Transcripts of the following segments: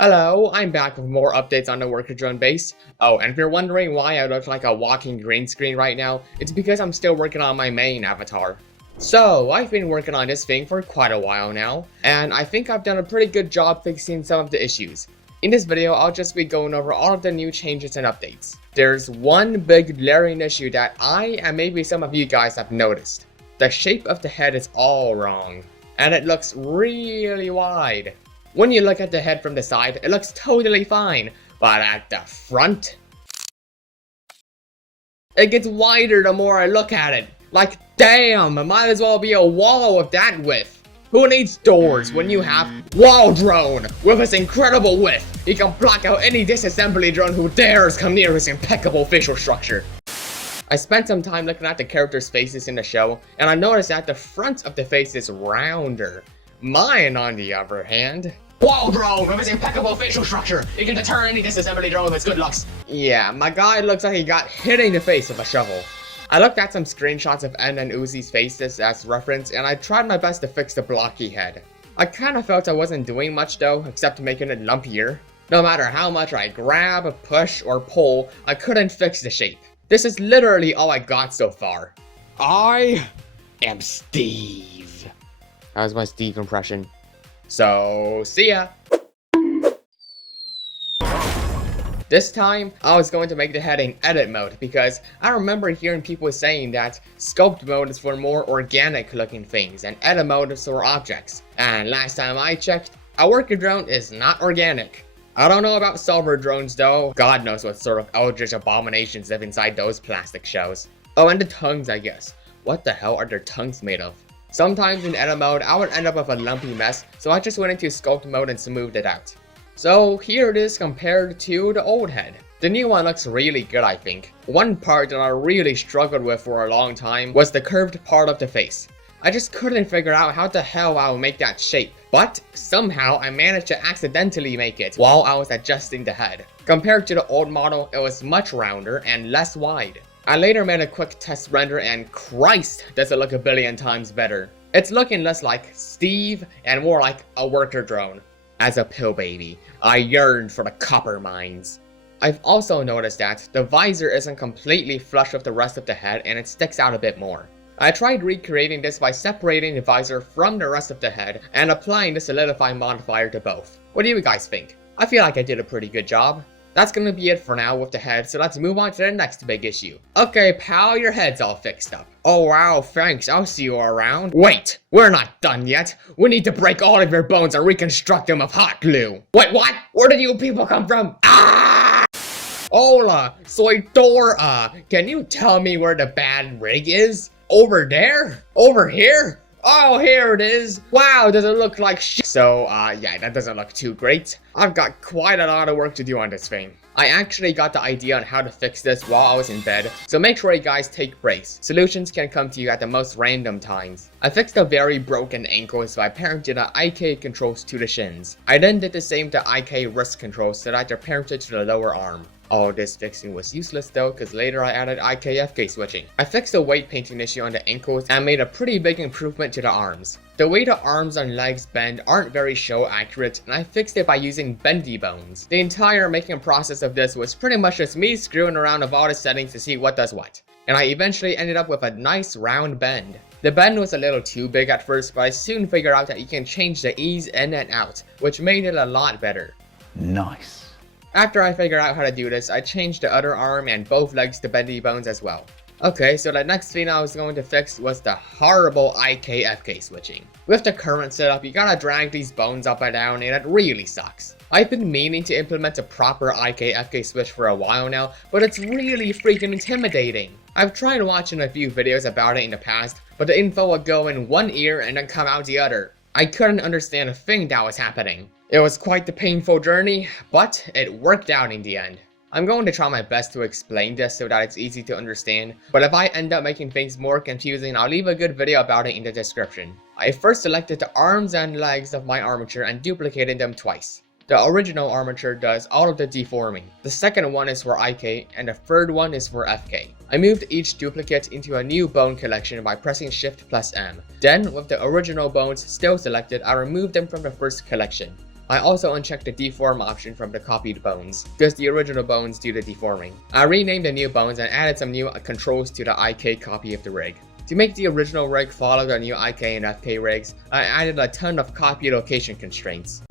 Hello, I'm back with more updates on the worker drone base. Oh, and if you're wondering why I look like a walking green screen right now, it's because I'm still working on my main avatar. So, I've been working on this thing for quite a while now, and I think I've done a pretty good job fixing some of the issues. In this video, I'll just be going over all of the new changes and updates. There's one big glaring issue that I and maybe some of you guys have noticed. The shape of the head is all wrong, and it looks really wide. When you look at the head from the side, it looks totally fine, but at the front, it gets wider the more I look at it. Like, damn, it might as well be a wall with that width. Who needs doors when you have wall drone with its incredible width? He can block out any disassembly drone who dares come near his impeccable facial structure. I spent some time looking at the characters' faces in the show, and I noticed that the front of the face is rounder. Mine, on the other hand, wall drone with his impeccable facial structure. He can deter any disassembly drone with his good looks. Yeah, my guy looks like he got hit in the face with a shovel. I looked at some screenshots of Anno and Uzi's faces as reference, and I tried my best to fix the blocky head. I kinda felt I wasn't doing much though, except making it lumpier. No matter how much I grab, push, or pull, I couldn't fix the shape. This is literally all I got so far. I am Steve. How's my Steve impression? So, see ya! This time, I was going to make the head in edit mode because I remember hearing people saying that sculpt mode is for more organic looking things and edit mode is for objects. And last time I checked, a worker drone is not organic. I don't know about silver drones though. God knows what sort of eldritch abominations live inside those plastic shells. Oh, and the tongues, I guess. What the hell are their tongues made of? Sometimes in edit mode, I would end up with a lumpy mess, so I just went into sculpt mode and smoothed it out. So here it is compared to the old head. The new one looks really good, I think. One part that I really struggled with for a long time was the curved part of the face. I just couldn't figure out how the hell I would make that shape, but somehow I managed to accidentally make it while I was adjusting the head. Compared to the old model, it was much rounder and less wide. I later made a quick test render and Christ, does it look a billion times better. It's looking less like Steve and more like a worker drone. As a pill baby, I yearned for the copper mines. I've also noticed that the visor isn't completely flush with the rest of the head and it sticks out a bit more. I tried recreating this by separating the visor from the rest of the head and applying the solidify modifier to both. What do you guys think? I feel like I did a pretty good job. That's gonna be it for now with the head, so let's move on to the next big issue. Okay, pal, your head's all fixed up. Oh wow, thanks, I'll see you around. Wait, we're not done yet. We need to break all of your bones and reconstruct them with hot glue. Wait, what? Where did you people come from? Ah! Hola, soy Dora. Can you tell me where the bad rig is? Over there? Over here? Oh, here it is. Wow, does it look like shit? So, yeah, that doesn't look too great. I've got quite a lot of work to do on this thing. I actually got the idea on how to fix this while I was in bed, so make sure you guys take breaks. Solutions can come to you at the most random times. I fixed a very broken ankle, so I parented the IK controls to the shins. I then did the same to IK wrist controls so that they're parented to the lower arm. All this fixing was useless though, cause later I added IK-FK switching. I fixed the weight painting issue on the ankles and made a pretty big improvement to the arms. The way the arms and legs bend aren't very show accurate, and I fixed it by using bendy bones. The entire making process of this was pretty much just me screwing around with all the settings to see what does what. And I eventually ended up with a nice round bend. The bend was a little too big at first, but I soon figured out that you can change the ease in and out, which made it a lot better. Nice. After I figured out how to do this, I changed the other arm and both legs to bendy bones as well. Okay, so the next thing I was going to fix was the horrible IK-FK switching. With the current setup, you gotta drag these bones up and down and it really sucks. I've been meaning to implement a proper IK-FK switch for a while now, but it's really freaking intimidating. I've tried watching a few videos about it in the past, but the info would go in one ear and then come out the other. I couldn't understand a thing that was happening. It was quite the painful journey, but it worked out in the end. I'm going to try my best to explain this so that it's easy to understand, but if I end up making things more confusing, I'll leave a good video about it in the description. I first selected the arms and legs of my armature and duplicated them twice. The original armature does all of the deforming. The second one is for IK, and the third one is for FK. I moved each duplicate into a new bone collection by pressing Shift plus M. Then, with the original bones still selected, I removed them from the first collection. I also unchecked the deform option from the copied bones, because the original bones do the deforming. I renamed the new bones and added some new controls to the IK copy of the rig. To make the original rig follow the new IK and FK rigs, I added a ton of copy location constraints.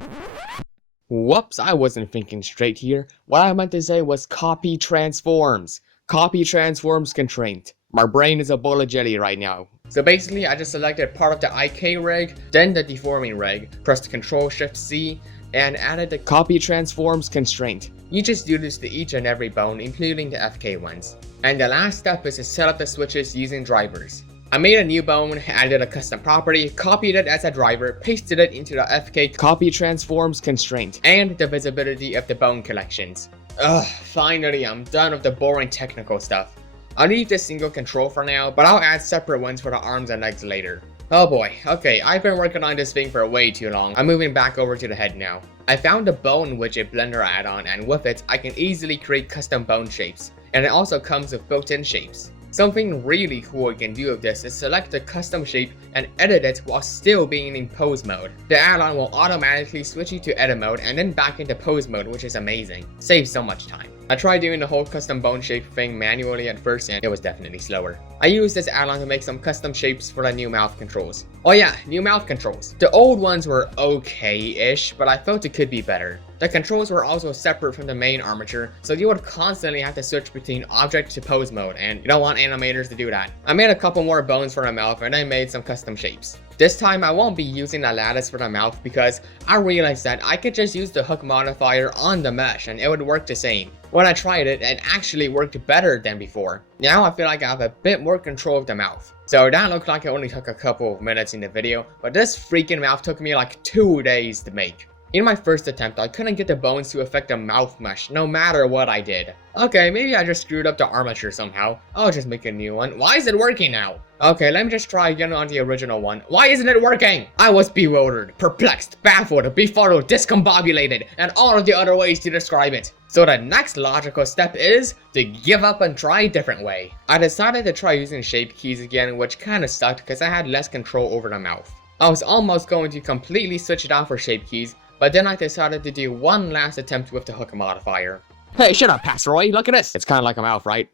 Whoops, I wasn't thinking straight here. What I meant to say was copy transforms. Copy transforms constraint. My brain is a bowl of jelly right now. So basically, I just selected part of the IK rig, then the deforming rig, pressed Ctrl-Shift-C, and added the copy transforms constraint. You just do this to each and every bone, including the FK ones. And the last step is to set up the switches using drivers. I made a new bone, added a custom property, copied it as a driver, pasted it into the FK copy transforms constraint, and the visibility of the bone collections. Ugh, finally I'm done with the boring technical stuff. I'll leave this single control for now, but I'll add separate ones for the arms and legs later. Oh boy, okay, I've been working on this thing for way too long. I'm moving back over to the head now. I found the bone widget blender add-on, and with it, I can easily create custom bone shapes. And it also comes with built-in shapes. Something really cool you can do with this is select the custom shape and edit it while still being in pose mode. The add-on will automatically switch you to edit mode and then back into pose mode, which is amazing. Saves so much time. I tried doing the whole custom bone shape thing manually at first and it was definitely slower. I used this add-on to make some custom shapes for the new mouth controls. Oh yeah, new mouth controls. The old ones were okay-ish, but I felt it could be better. The controls were also separate from the main armature, so you would constantly have to switch between object to pose mode, and you don't want animators to do that. I made a couple more bones for the mouth and I made some custom shapes. This time I won't be using the lattice for the mouth because I realized that I could just use the hook modifier on the mesh and it would work the same. When I tried it, it actually worked better than before. Now I feel like I have a bit more control of the mouth. So that looked like it only took a couple of minutes in the video, but this freaking mouth took me like 2 days to make. In my first attempt, I couldn't get the bones to affect the mouth mesh, no matter what I did. Okay, maybe I just screwed up the armature somehow. I'll just make a new one. Why is it working now? Okay, let me just try again on the original one. Why isn't it working? I was bewildered, perplexed, baffled, befuddled, discombobulated, and all of the other ways to describe it. So the next logical step is to give up and try a different way. I decided to try using shape keys again, which kinda sucked because I had less control over the mouth. I was almost going to completely switch it out for shape keys, but then I decided to do one last attempt with the hook modifier. Hey, shut up, Pastor Roy. Look at this. It's kind of like a mouth, right?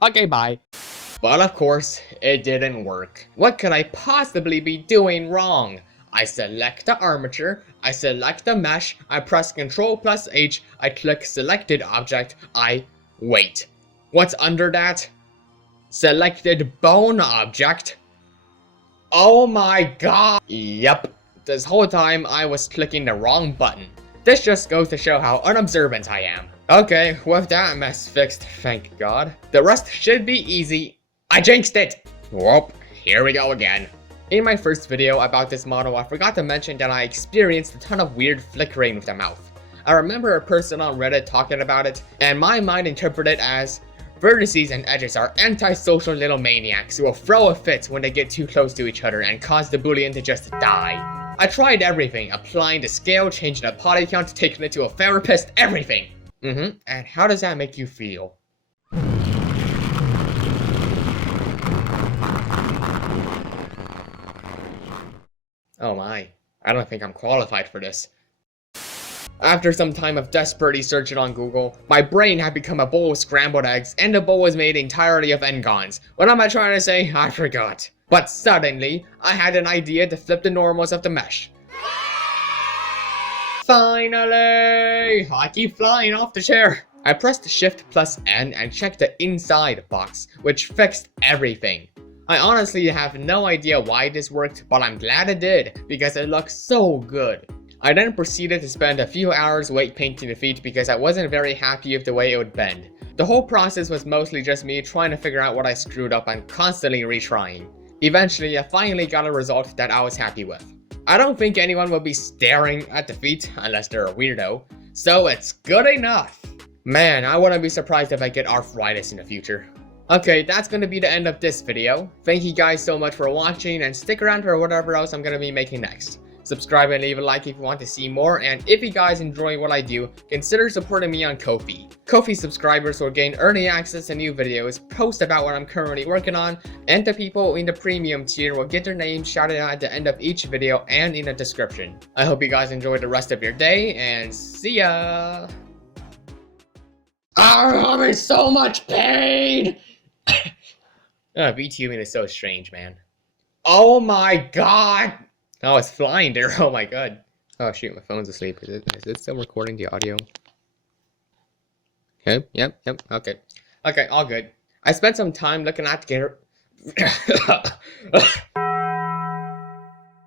Okay, bye. But of course, it didn't work. What could I possibly be doing wrong? I select the armature, I select the mesh, I press Ctrl+H, I click selected object, I wait. What's under that? Selected bone object? Oh my god! Yep. This whole time I was clicking the wrong button. This just goes to show how unobservant I am. Okay, with that mess fixed, thank god. The rest should be easy. I jinxed it! Whoop, here we go again. In my first video about this model, I forgot to mention that I experienced a ton of weird flickering with the mouth. I remember a person on Reddit talking about it, and my mind interpreted it as vertices and edges are antisocial little maniacs who will throw a fit when they get too close to each other and cause the boolean to just die. I tried everything, applying the scale, changing the poly count, taking it to a therapist, everything. And how does that make you feel? Oh my, I don't think I'm qualified for this. After some time of desperately searching on Google, my brain had become a bowl of scrambled eggs, and the bowl was made entirely of N-gons. What am I trying to say? I forgot. But suddenly, I had an idea to flip the normals of the mesh. Finally! I keep flying off the chair. I pressed Shift+N and checked the inside box, which fixed everything. I honestly have no idea why this worked, but I'm glad it did, because it looks so good. I then proceeded to spend a few hours weight painting the feet because I wasn't very happy with the way it would bend. The whole process was mostly just me trying to figure out what I screwed up and constantly retrying. Eventually, I finally got a result that I was happy with. I don't think anyone will be staring at the feet unless they're a weirdo, so it's good enough. Man, I wouldn't be surprised if I get arthritis in the future. Okay, that's gonna be the end of this video. Thank you guys so much for watching and stick around for whatever else I'm gonna be making next. Subscribe and leave a like if you want to see more, and if you guys enjoy what I do, consider supporting me on Ko-fi. Ko-fi subscribers will gain early access to new videos, post about what I'm currently working on, and the people in the premium tier will get their names shouted out at the end of each video and in the description. I hope you guys enjoy the rest of your day, and see ya! I'm in so much pain! VTubing is so strange, man. Oh my god! Oh, it's flying there. Oh my god. Oh shoot, my phone's asleep. Is it still recording the audio? Yep, okay. Okay, all good. I spent some time looking at the